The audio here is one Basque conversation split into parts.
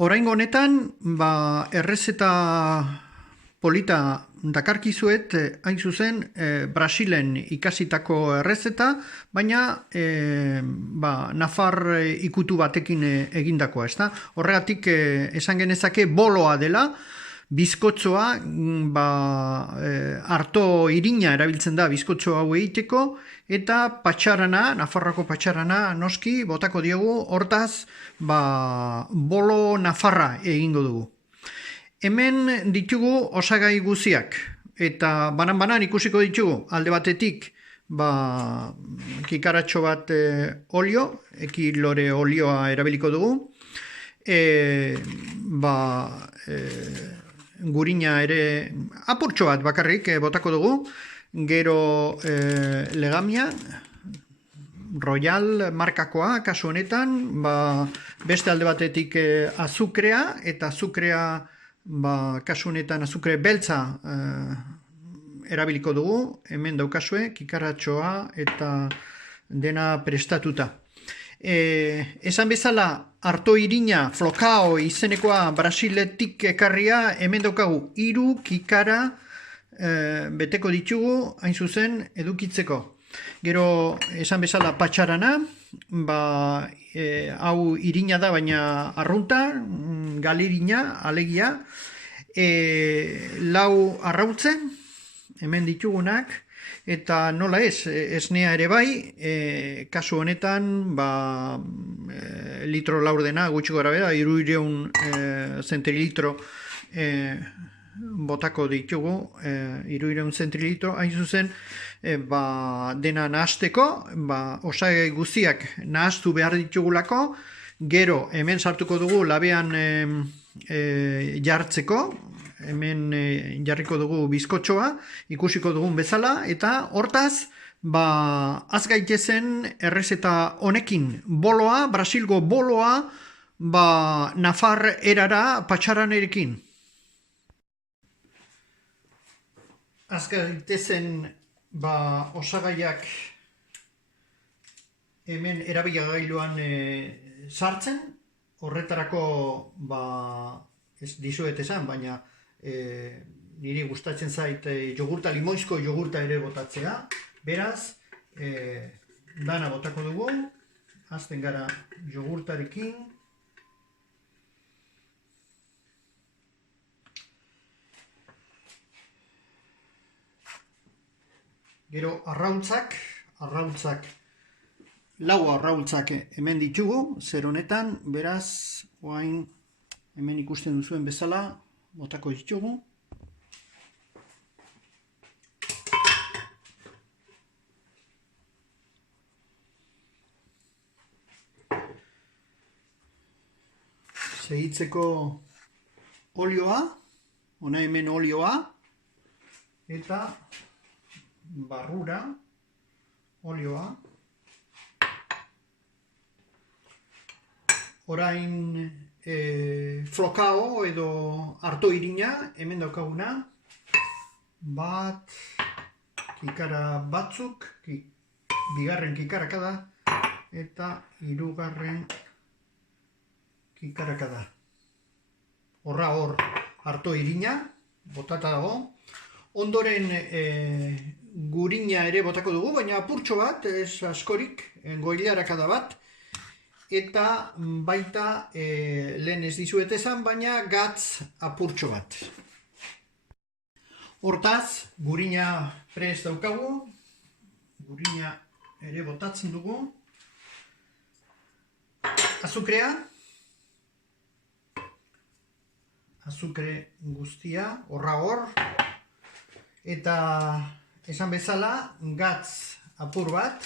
Oraingo honetan, errezeta polita dakarkizuet, hain zuzen, Brasilen ikasitako errezeta, baina nafar ikutu batekin egindakoa, ezta? Horregatik esan genezake boloa dela, bizkotxoa, arto irina erabiltzen da bizkotxo hau egiteko, eta patxarana, Nafarroako patxarana noski, botako diogu, hortaz, bolo nafarra egingo dugu. Hemen ditugu osagai guziak, eta banan-banan ikusiko ditugu, alde batetik, kikaratxo bat olio, ekilore olioa erabiliko dugu, gurina ere apurtxo bat bakarrik botako dugu, gero legamia, Royal markakoa, kasu honetan, beste alde batetik azukrea, eta azukrea, kasu honetan azukre beltza erabiliko dugu, hemen daukazue, kikaratxoa eta dena prestatuta. Esan bezala, arto irina, flokao izenekoa Brasiletik ekarria, hemen daukagu 3 kikara beteko ditugu, hain zuzen, edukitzeko. Gero, esan bezala, patxarana, hau irina da, baina arrunta, galirina, alegia, 4 arrautze, hemen ditugunak, eta nola ez, esnea ere bai, kasu honetan, litro laurdena, gutxi gora bera, 300 zentilitro botako ditugu, 300 zentilitro, hain zuzen, dena nahasteko, osagai guziak nahastu behar ditugulako, gero hemen sartuko dugu labean jartzeko, hemen jarriko dugu bizkotxoa, ikusiko dugun bezala, eta hortaz, az gaitezen errezeta honekin boloa, Brasilgo boloa, nafar erara patxaranerekin. Az gaitezen osagaiak hemen erabilagailuan sartzen, horretarako ez dizuet esan, baina niri gustatzen zait jogurta, limoizko jogurta ere botatzea, beraz, dana botako dugu, hasten gara jogurtarekin, gero arrautzak, 4 arrautzak hemen ditugu, zer honetan, beraz, oain hemen ikusten duzuen bezala, botako ditugu. Segitzeko olioa, ona hemen olioa, eta barrura, olioa, orain flokao edo arto irina, hemen daukaguna, kikara batzuk, bigarren kikarakada, eta 3. kikarakada. Hor arto irina, botata dago, ondoren gurina ere botako dugu, baina apurtxo bat, ez askorik, goilarakada bat, eta baita lehen ez dizuet esan, baina gatz apurtxo bat. Hortaz, gurina prest daukagu, gurina ere botatzen dugu, azukrea, azukre guztia, hor, eta esan bezala, gatz apur bat,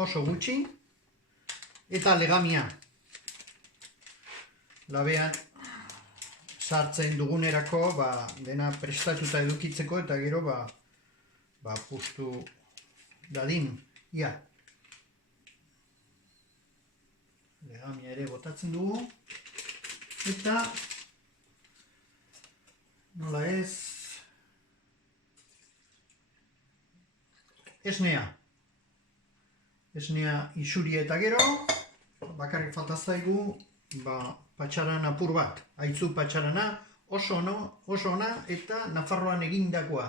oso gutxi, eta legamia. Labean sartzen dugunerako, dena prestatuta edukitzeko, eta gero, puztu dadin, ia. Legamia ere botatzen dugu, eta nola ez, esnea isuri eta gero, bakarrik falta zaigu patxaran apur bat. Haitzu patxarana oso ona eta Nafarroan egindakoa.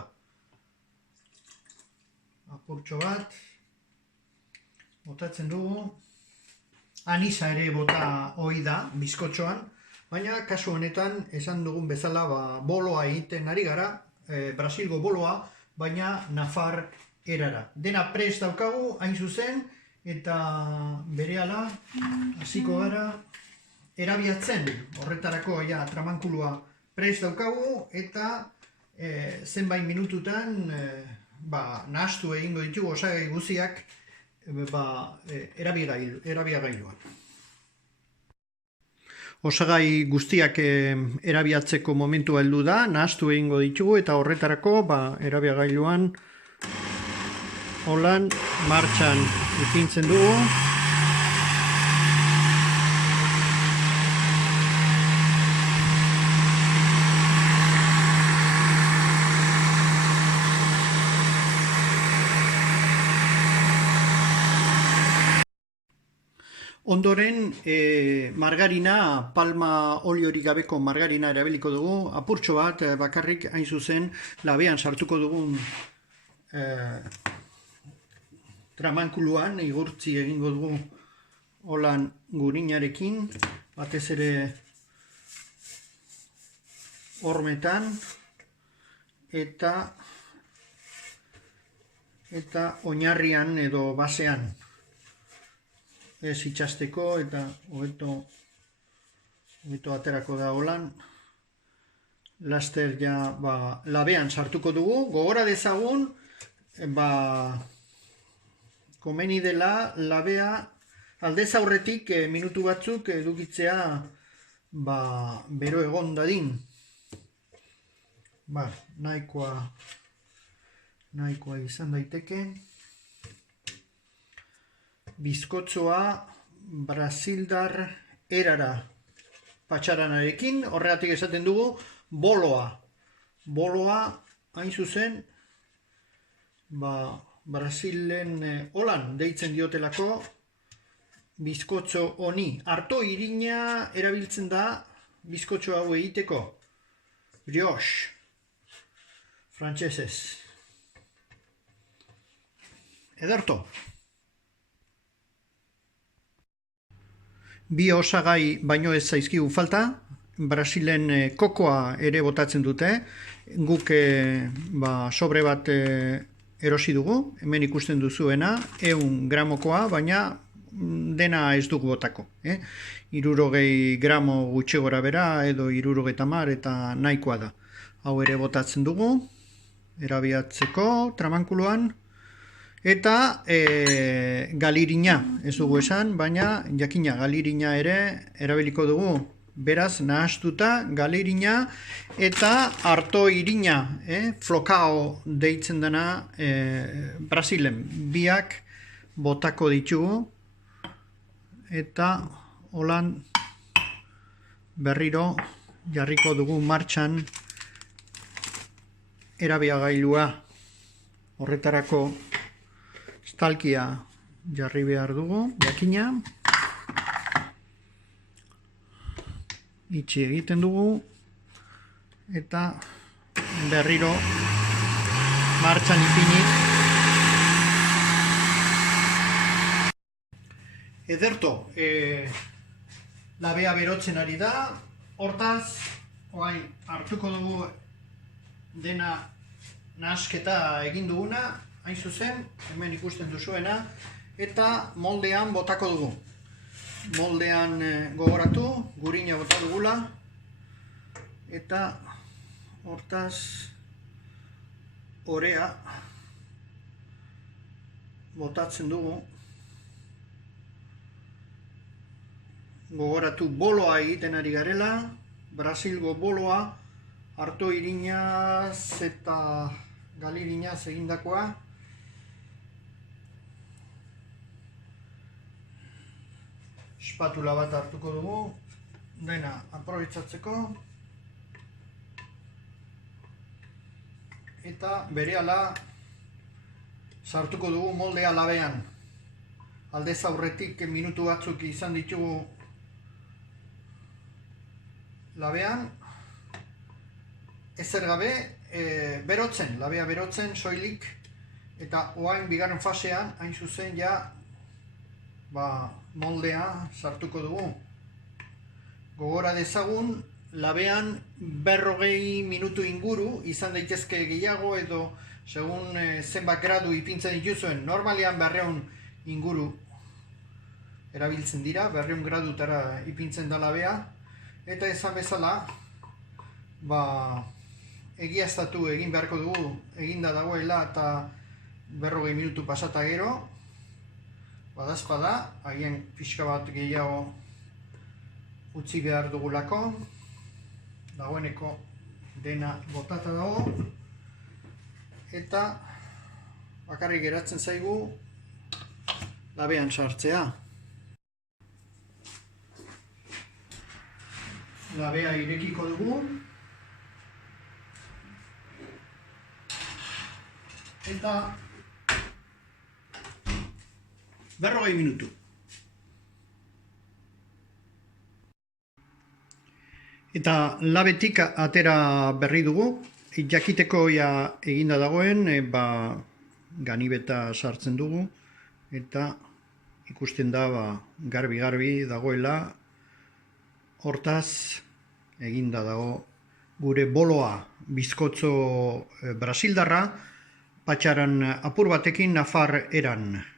Apurtxo bat botatzen dugu. Anisa ere bota ohi da bizkotxoan, baina kasu honetan esan dugun bezala boloa egiten ari gara, Brasilgo boloa, baina Nafar erara. Dena prest daukagu, hain zuzen, eta berehala hasiko gara erabiatzen. Horretarako tramankulua prest daukagu, eta zenbait minututan nahastu egingo ditugu osagai guziak erabiagailuan. Osagai guztiak erabiatzeko momentua heldu da, nahastu egingo ditugu eta horretarako erabiagailuan holan martxan ipintzen dugu. Ondoren, margarina, palma oliorik gabeko margarina erabiliko dugu. Apurtxo bat, bakarrik hain zuzen, labean sartuko dugun tramankuluan, igurtzi egingo dugu holan gurinarekin, batez ere hormetan, eta oinarrian edo basean. Ez itxasteko eta hobeto aterako da holan. Laster labean sartuko dugu. Gogora dezagun, komeni dela labea aldez aurretik minutu batzuk edukitzea bero egon dadin. Nahikoa izan daiteke. Bizkotzoa brasildar erara patxaranarekin, horregatik esaten dugu boloa. Boloa, hain zuzen, Brasilen holan deitzen diotelako bizkotzo honi. Arto irina erabiltzen da bizkotzo hau egiteko. Brioche, frantsesez. Ederto. Bi osagai baino ez zaizkigu falta, Brasilen kokoa ere botatzen dute, guk sobre bat erosi dugu, hemen ikusten duzuena, 100 gramokoa, baina dena ez dugu botako. 60 gramo gutxi gora bera, edo 70 eta nahikoa da. Hau ere botatzen dugu, erabiatzeko tramankuluan. Eta galirina, ez dugu esan, baina jakina galirina ere erabiliko dugu. Beraz, nahastuta galirina eta arto irina, flokao deitzen dena Brasilen. Biak botako ditugu eta holan berriro jarriko dugu martxan erabiagailua. Horretarako estalkia jarri behar dugu, jakina. Itxi egiten dugu eta berriro martxan ipini. Ederto, labea berotzen ari da, hortaz, hartuko dugu dena nahasketa egin duguna, hain zuzen, hemen ikusten duzuena, eta moldean botako dugu. Moldean gogoratu, gurina bota dugula, eta hortaz orea botatzen dugu. Gogoratu boloa egiten ari garela, Brasilgo boloa, arto irinaz eta galirinaz egindakoa. Espatula bat hartuko dugu, dena aprobetxatzeko. Eta berehala sartuko dugu moldea labean. aldez aurretik minutu batzuk izan ditugu labean, ezer gabe, berotzen, labea berotzen, soilik, eta oain bigarren fasean, hain zuzen ja, moldea sartuko dugu. Gogora dezagun, labean 40 minutu inguru, izan daitezke gehiago edo segun zenbat gradu ipintzen dituzuen, normalean 200 inguru erabiltzen dira, 200 gradutara ipintzen da labea, eta esan bezala, egiaztatu egin beharko dugu, eginda dagoela eta 40 minutu pasata gero, badazpada, haien pixka bat gehiago utzi behar dugulako, dagoeneko dena botata dago, eta bakarrik geratzen zaigu labean sartzea. Labea irekiko dugu, eta 40 minutu. Eta labetik atera berri dugu, jakiteko eginda dagoen, ganibeta sartzen dugu, eta ikusten da garbi-garbi dagoela, hortaz eginda dago gure boloa, bizkotzo brasildarra, patxaran apur batekin nafar eran.